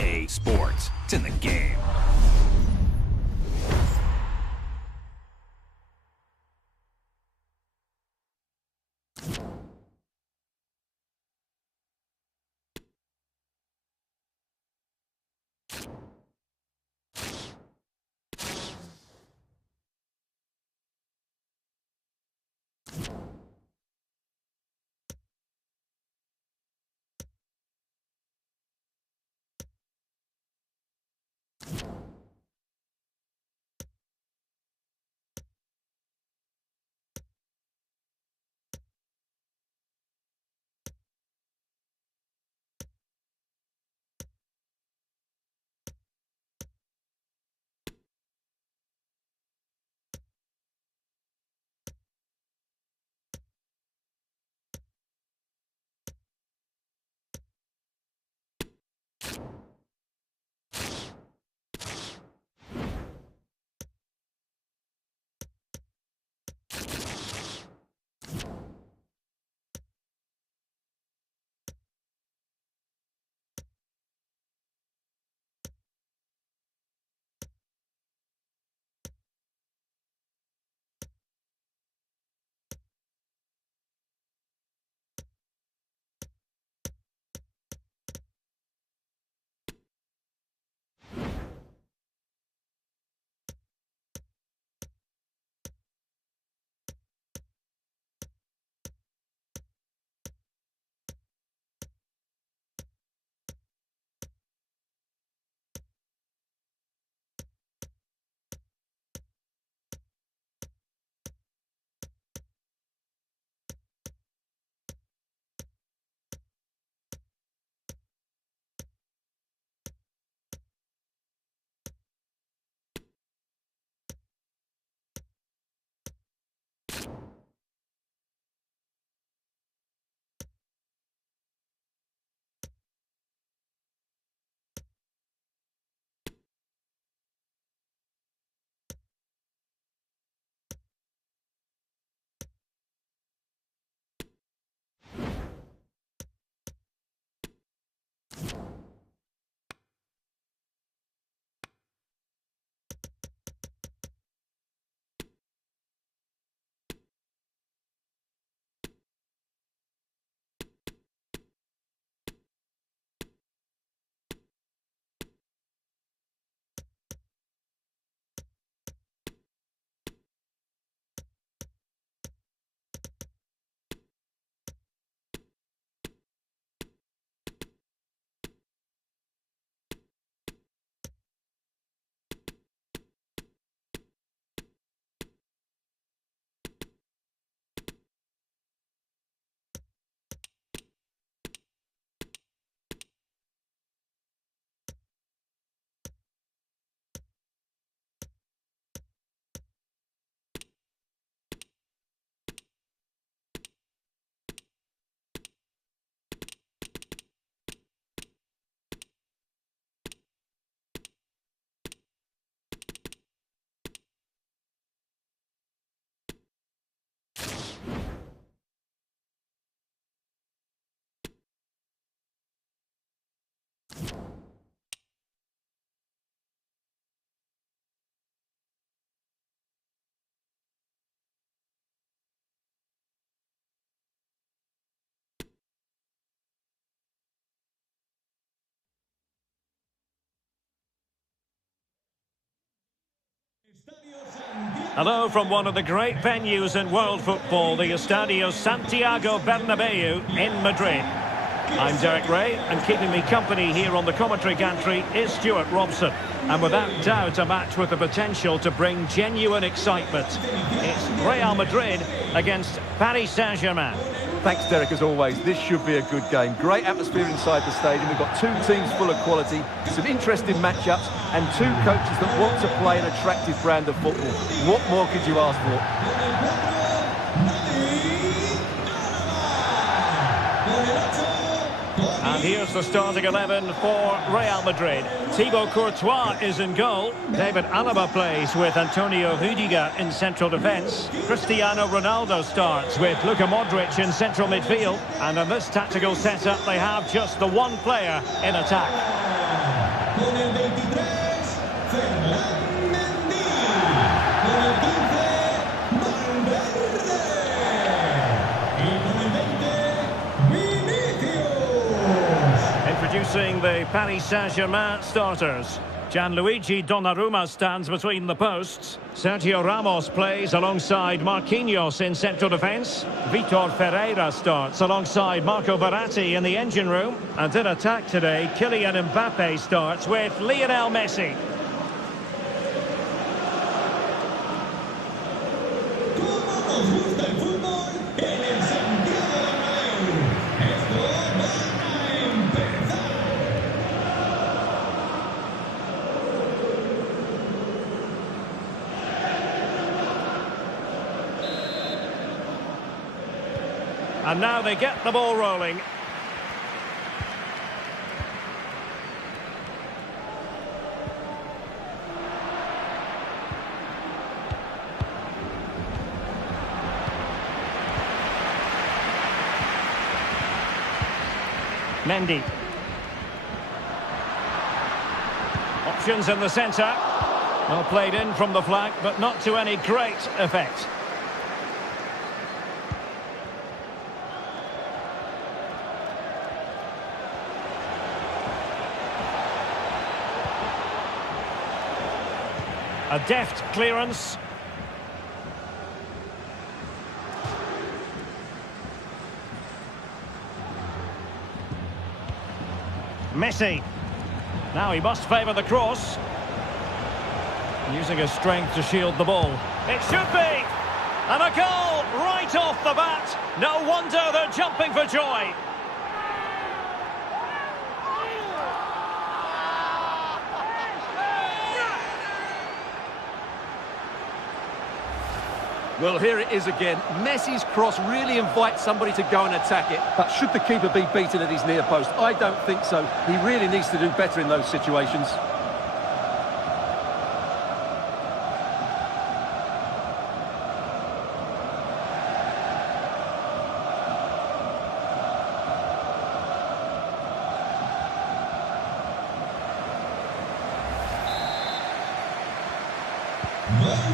EA Sports. It's in the game. Hello from one of the great venues in world football, the Estadio Santiago Bernabeu in Madrid. I'm Derek Ray, and keeping me company here on the commentary gantry is Stuart Robson. And without doubt, a match with the potential to bring genuine excitement. It's Real Madrid against Paris Saint-Germain. Thanks, Derek, as always. This should be a good game. Great atmosphere inside the stadium. We've got two teams full of quality, some interesting matchups, and two coaches that want to play an attractive brand of football. What more could you ask for? And here's the starting 11 for Real Madrid. Thibaut Courtois is in goal. David Alaba plays with Antonio Rudiger in central defence. Cristiano Ronaldo starts with Luka Modric in central midfield. And in this tactical setup, they have just the one player in attack. Con el 23, Ferland Mendy. Con el 15, Valverde. Y con el 20, Vinicius. Introducing the Paris Saint-Germain starters. Gianluigi Donnarumma stands between the posts. Sergio Ramos plays alongside Marquinhos in central defence. Vitor Ferreira starts alongside Marco Verratti in the engine room. And in attack today, Kylian Mbappe starts with Lionel Messi. Como nos gusta el fútbol en el Santiago Bernabéu. Esto va a empezar. And now they get the ball rolling. Mendy. Options in the centre. Well played in from the flank, but not to any great effect. A deft clearance. Messi. Now he must favour the cross. Using his strength to shield the ball. It should be! And a goal right off the bat. No wonder they're jumping for joy. Well, here it is again. Messi's cross really invites somebody to go and attack it. But should the keeper be beaten at his near post? I don't think so. He really needs to do better in those situations.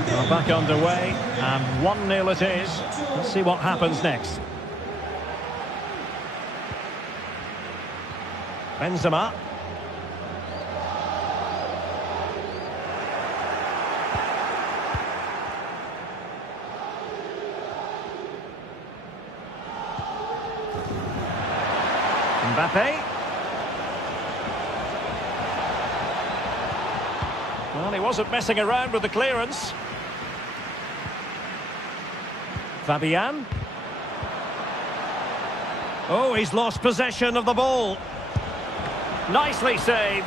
Well, back underway, and 1-0 it is. Let's see what happens next. Benzema. Mbappe. Well, he wasn't messing around with the clearance. Fabian. Oh, he's lost possession of the ball. Nicely saved.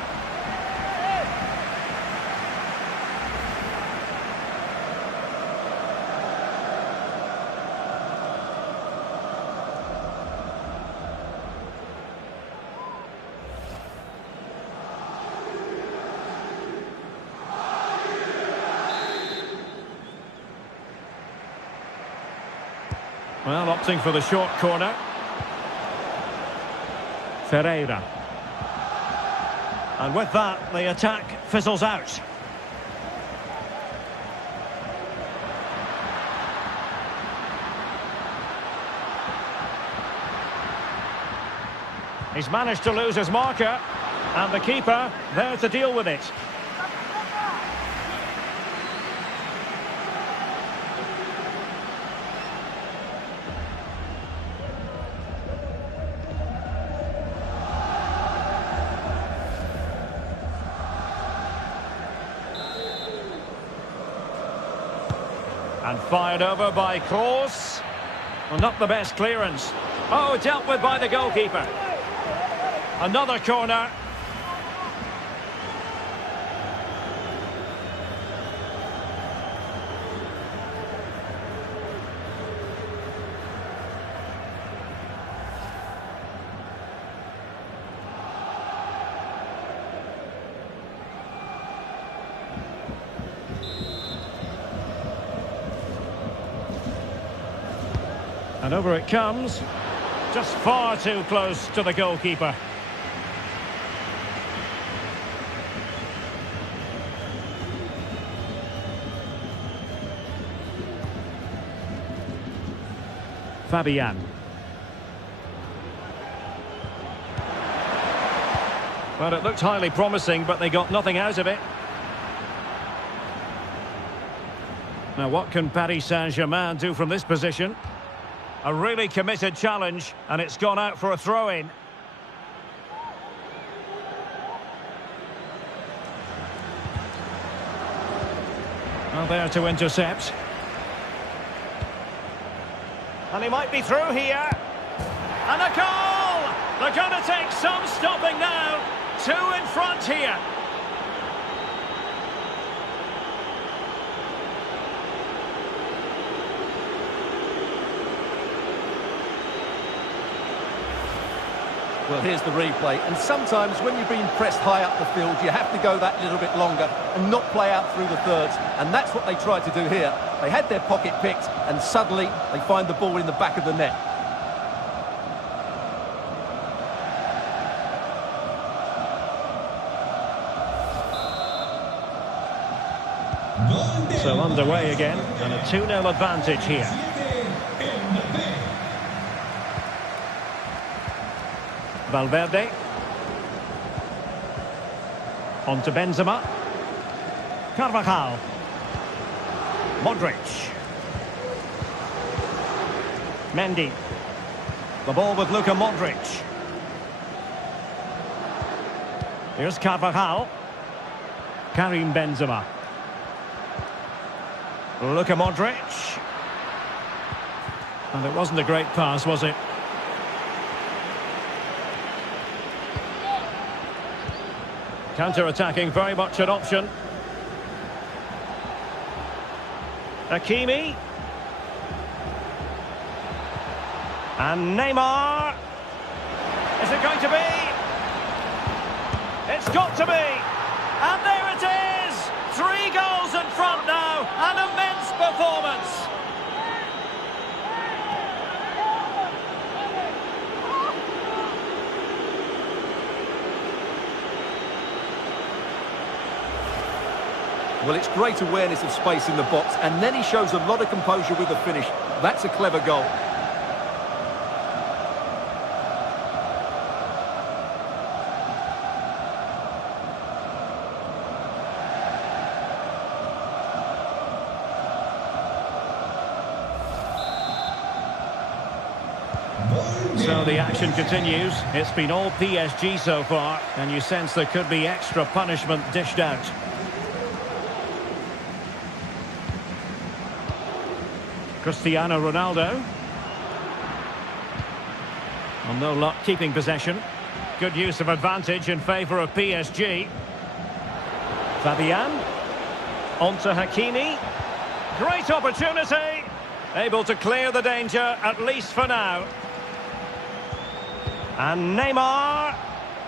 Well, opting for the short corner. Ferreira. And with that, the attack fizzles out. He's managed to lose his marker, and the keeper there to deal with it. And fired over by Kroos. Well, not the best clearance. Oh, dealt with by the goalkeeper. Another corner. And over it comes. Just far too close to the goalkeeper. Fabian. Well, it looked highly promising, but they got nothing out of it. Now, what can Paris Saint-Germain do from this position? A really committed challenge, and it's gone out for a throw-in. Well, there to intercept. And he might be through here. And a goal! They're going to take some stopping now. 2 in front here. Well, here's the replay, and sometimes when you're being pressed high up the field, you have to go that little bit longer and not play out through the thirds, and that's what they tried to do here. They had their pocket picked, and suddenly they find the ball in the back of the net. So underway again, and a 2-0 advantage here. Valverde. On to Benzema. Carvajal. Modric. Mendy. The ball with Luka Modric. Here's Carvajal. Karim Benzema. Luka Modric. And it wasn't a great pass, was it? Counter-attacking, very much an option. Hakimi. And Neymar. Is it going to be? It's got to be. And there it is. 3 goals in front now. An immense performance. Well, it's great awareness of space in the box, and then he shows a lot of composure with the finish. That's a clever goal. So the action continues. It's been all PSG so far, and you sense there could be extra punishment dished out. Cristiano Ronaldo. Well, no luck keeping possession. Good use of advantage in favour of PSG. Fabian. On to Hakimi. Great opportunity. Able to clear the danger, at least for now. And Neymar.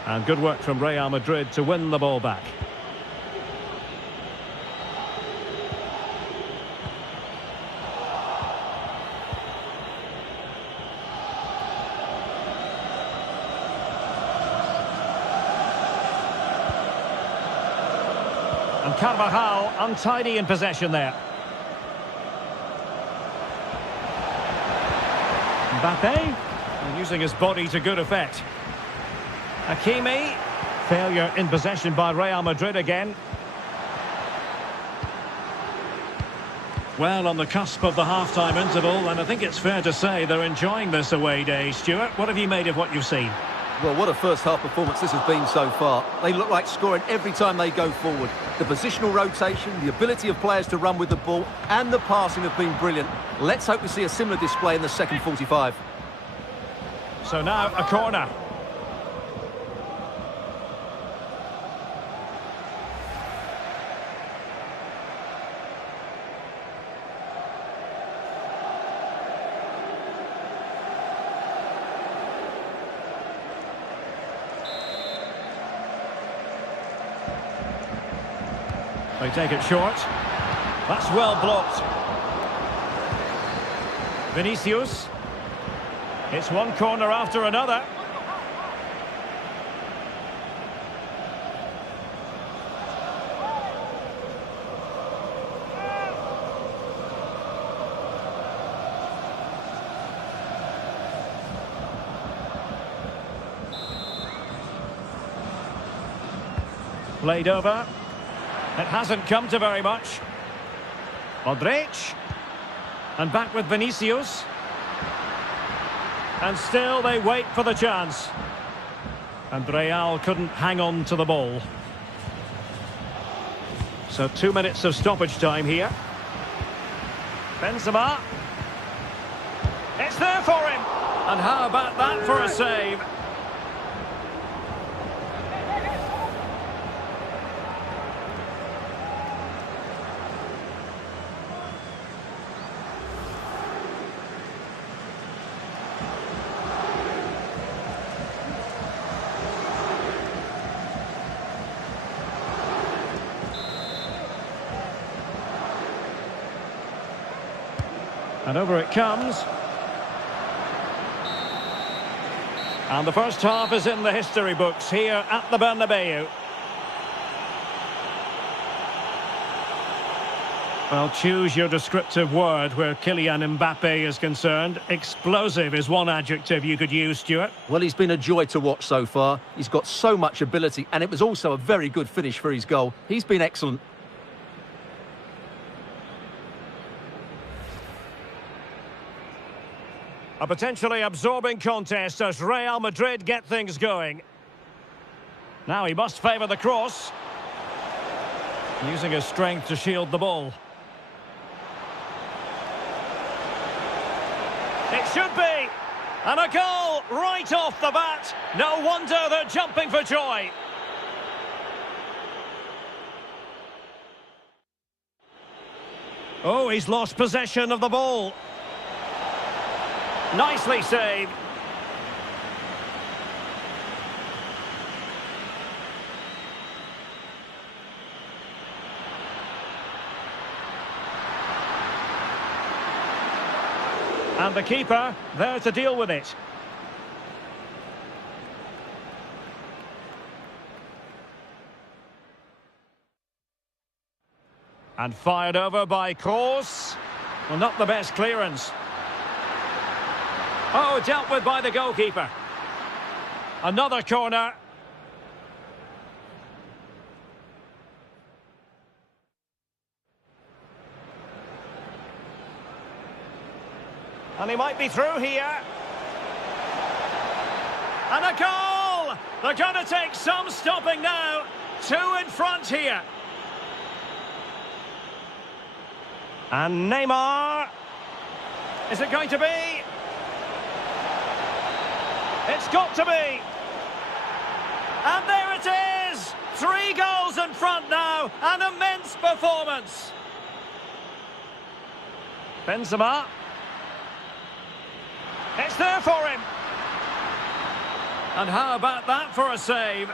And good work from Real Madrid to win the ball back. And Carvajal untidy in possession there. Mbappe, using his body to good effect. Hakimi, failure in possession by Real Madrid again. Well, on the cusp of the half-time interval, and I think it's fair to say they're enjoying this away day. Stuart, what have you made of what you've seen? Well, what a first-half performance this has been so far. They look like scoring every time they go forward. The positional rotation, the ability of players to run with the ball, and the passing have been brilliant. Let's hope we see a similar display in the second 45. So now a corner. They take it short. That's well blocked. Vinicius. It's one corner after another. Played over. It hasn't come to very much. Modric. And back with Vinicius. And still they wait for the chance. And Real couldn't hang on to the ball. So 2 minutes of stoppage time here. Benzema. It's there for him. And how about that for a save? And over it comes. And the first half is in the history books here at the Bernabeu. Well, choose your descriptive word where Kylian Mbappe is concerned. Explosive is one adjective you could use, Stuart. Well, he's been a joy to watch so far. He's got so much ability, and it was also a very good finish for his goal. He's been excellent. A potentially absorbing contest as Real Madrid get things going. Now he must favour the cross. Using his strength to shield the ball. It should be. And a goal right off the bat. No wonder they're jumping for joy. Oh, he's lost possession of the ball. Nicely saved. And the keeper there to deal with it. And fired over by Kroos. Well, not the best clearance. Oh, dealt with by the goalkeeper. Another corner. And he might be through here. And a goal! They're going to take some stopping now. 2 in front here. And Neymar. Is it going to be? It's got to be. And there it is. 3 goals in front now. An immense performance. Benzema. It's there for him. And how about that for a save?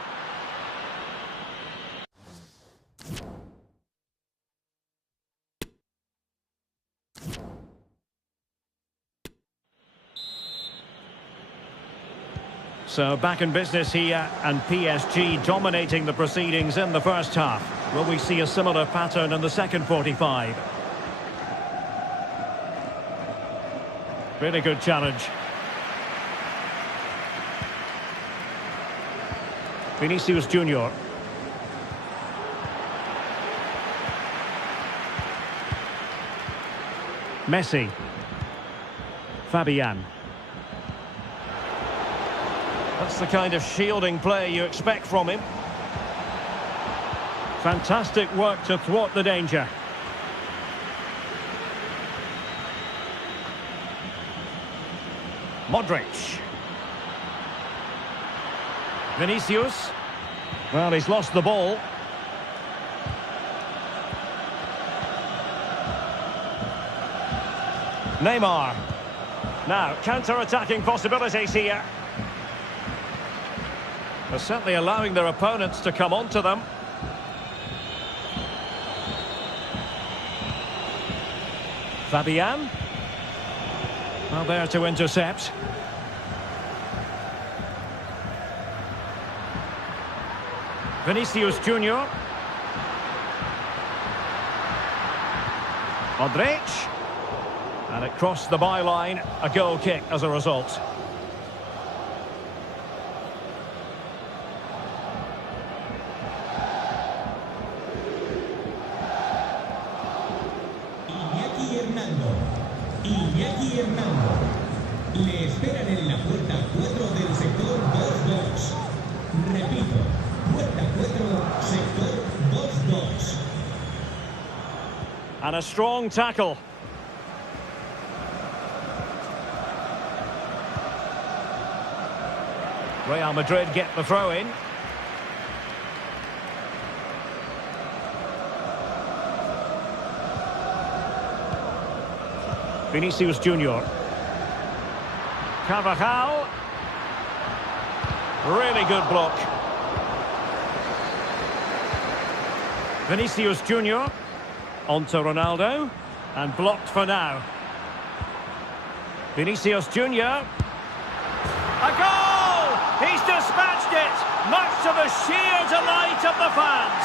So back in business here, and PSG dominating the proceedings in the first half. Will we see a similar pattern in the second 45? Really good challenge. Vinicius Junior. Messi. Fabian. That's the kind of shielding play you expect from him. Fantastic work to thwart the danger. Modric. Vinicius. Well, he's lost the ball. Neymar. Now, counter-attacking possibilities here. They're certainly allowing their opponents to come onto them. Fabian. Well, there to intercept. Vinicius Junior. Modric. And it crossed the byline. A goal kick as a result. Fernando. Le esperan en la puerta 4 del sector 2-2. Repito, puerta 4, sector 2-2. And a strong tackle. Real Madrid get the throw in. Vinicius Junior. Carvajal. Really good block. Vinicius Junior. Onto Ronaldo. And blocked for now. Vinicius Junior. A goal! He's dispatched it, much to the sheer delight of the fans.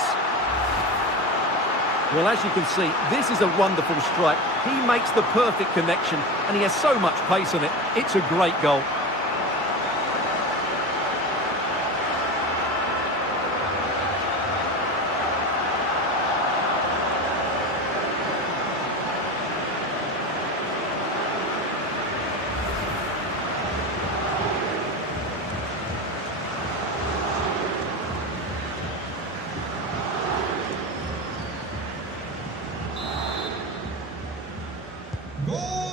Well, as you can see, this is a wonderful strike. He makes the perfect connection, and he has so much pace on it. It's a great goal.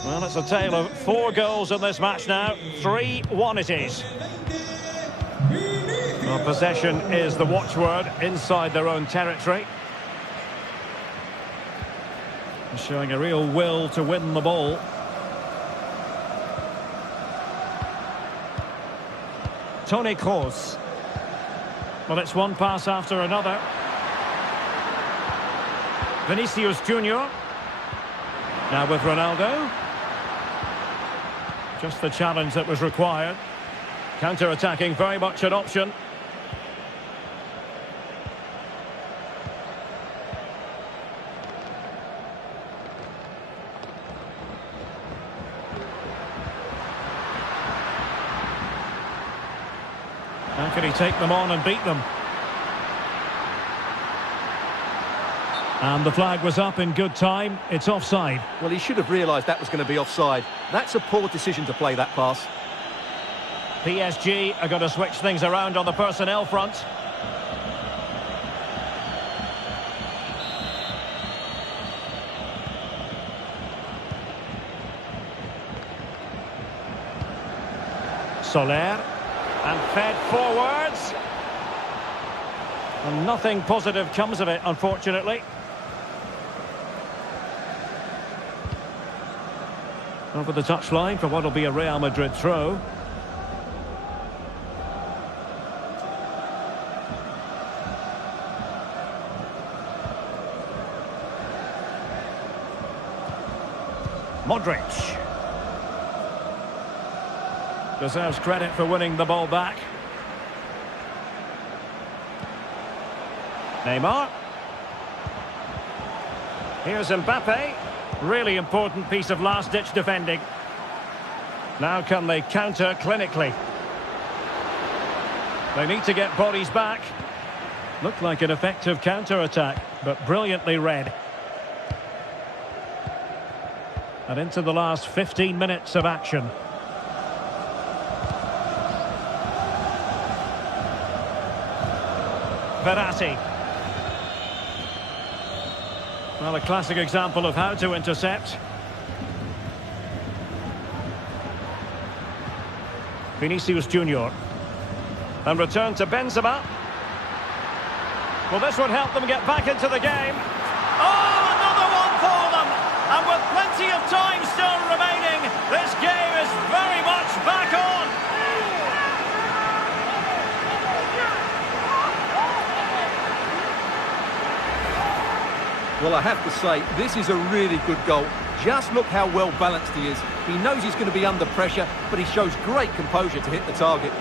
Well, it's a tale of 4 goals in this match now. 3-1 it is. Well, possession is the watchword inside their own territory. Showing a real will to win the ball. Toni Kroos. Well, it's one pass after another. Vinicius Junior. Now with Ronaldo. Just the challenge that was required. Counter-attacking, very much an option. How can he take them on and beat them? And the flag was up in good time. It's offside. Well, he should have realised that was going to be offside. That's a poor decision to play that pass. PSG are going to switch things around on the personnel front. Soler. And fed forwards. And nothing positive comes of it, unfortunately. Over the touchline for what will be a Real Madrid throw. Modric. Deserves credit for winning the ball back. Neymar. Here's Mbappe. Really important piece of last-ditch defending. Now can they counter clinically? They need to get bodies back. Looked like an effective counter-attack, but brilliantly read. And into the last 15 minutes of action. Verratti. Well, a classic example of how to intercept. Vinicius Junior. And return to Benzema. Well, this would help them get back into the game. Oh, another one for them! And with plenty of time still remaining, this game is very much back on. Well, I have to say, this is a really good goal. Just look how well balanced he is. He knows he's going to be under pressure, but he shows great composure to hit the target.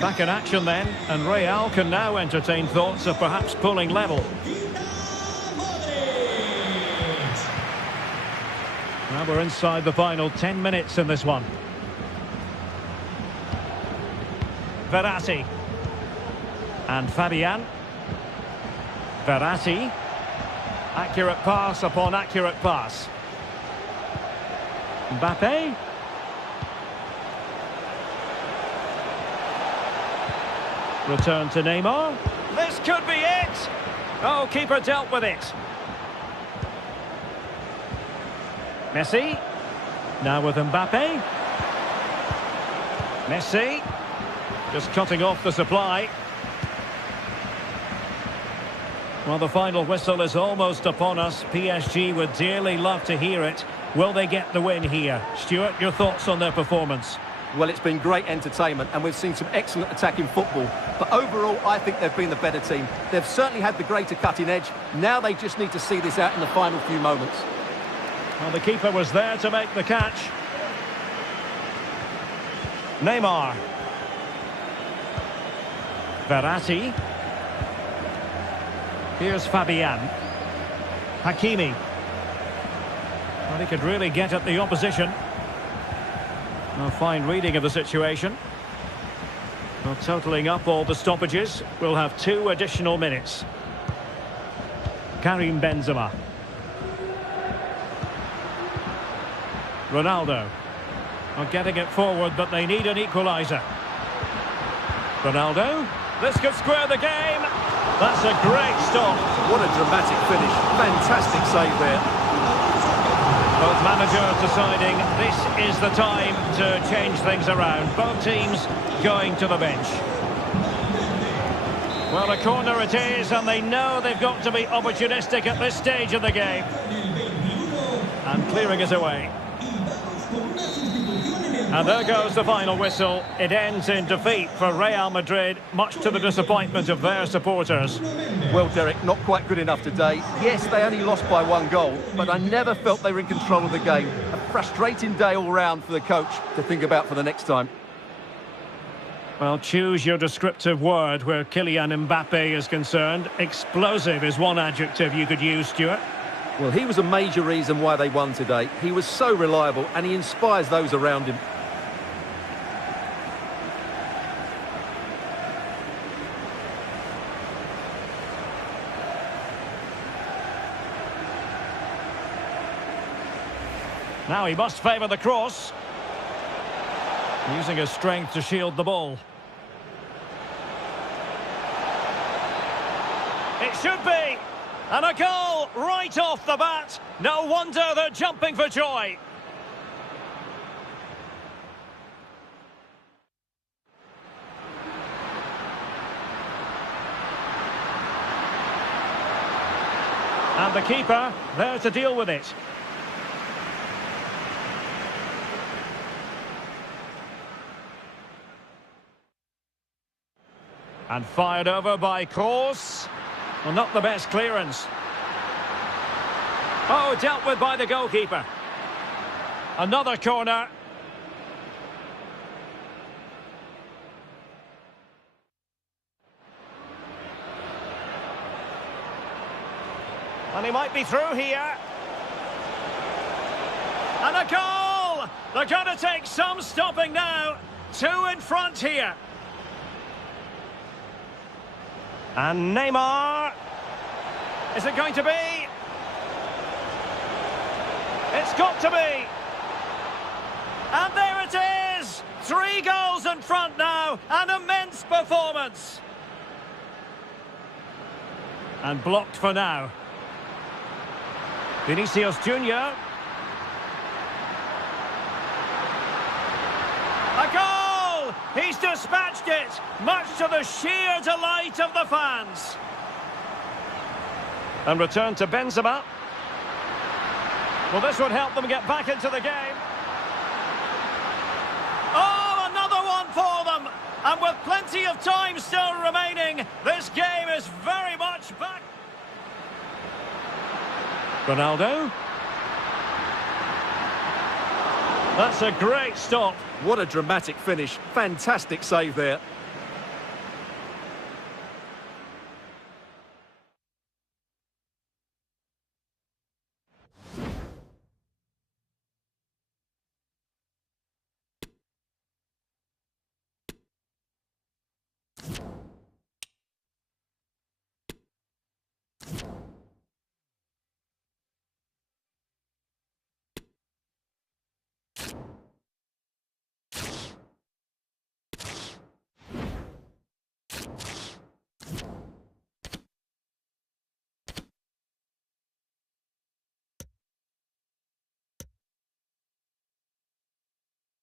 Back in action then, and Real can now entertain thoughts of perhaps pulling level. Now we're inside the final 10 minutes in this one. Verratti. And Fabian. Verratti. Accurate pass upon accurate pass. Mbappe. Return to Neymar. This could be it! Oh, keeper dealt with it. Messi. Now with Mbappe. Messi. Just cutting off the supply. Well, the final whistle is almost upon us. PSG would dearly love to hear it. Will they get the win here? Stuart, your thoughts on their performance? Well, it's been great entertainment and we've seen some excellent attacking football. But overall, I think they've been the better team. They've certainly had the greater cutting edge. Now they just need to see this out in the final few moments. Well, the keeper was there to make the catch. Neymar. Verratti. Here's Fabian. Hakimi. Well, he could really get at the opposition. A fine reading of the situation. Well, totalling up all the stoppages, we'll have 2 additional minutes. Karim Benzema. Ronaldo. Well, getting it forward, but they need an equaliser. Ronaldo. This could square the game. That's a great stop. What a dramatic finish. Fantastic save there. Both managers deciding this is the time to change things around. Both teams going to the bench. Well, a corner it is, and they know they've got to be opportunistic at this stage of the game. And clearing it away. And there goes the final whistle. It ends in defeat for Real Madrid, much to the disappointment of their supporters. Well, Derek, not quite good enough today. Yes, they only lost by 1 goal, but I never felt they were in control of the game. A frustrating day all round for the coach to think about for the next time. Well, choose your descriptive word where Kylian Mbappe is concerned. Explosive is one adjective you could use, Stuart. Well, he was a major reason why they won today. He was so reliable and he inspires those around him. Now he must favour the cross. Using his strength to shield the ball. It should be! And a goal right off the bat. No wonder they're jumping for joy. And the keeper there to deal with it. And fired over by Kroos. Well, not the best clearance. Oh, dealt with by the goalkeeper. Another corner. And he might be through here. And a goal! They're going to take some stopping now. 2 in front here. And Neymar. Is it going to be? It's got to be. And there it is. 3 goals in front now. An immense performance. And blocked for now. Vinicius Junior. A goal! He's dispatched it, much to the sheer delight of the fans. And return to Benzema. Well, this would help them get back into the game. Oh, another one for them. And with plenty of time still remaining, this game is very much back. Ronaldo. That's a great stop. What a dramatic finish. Fantastic save there.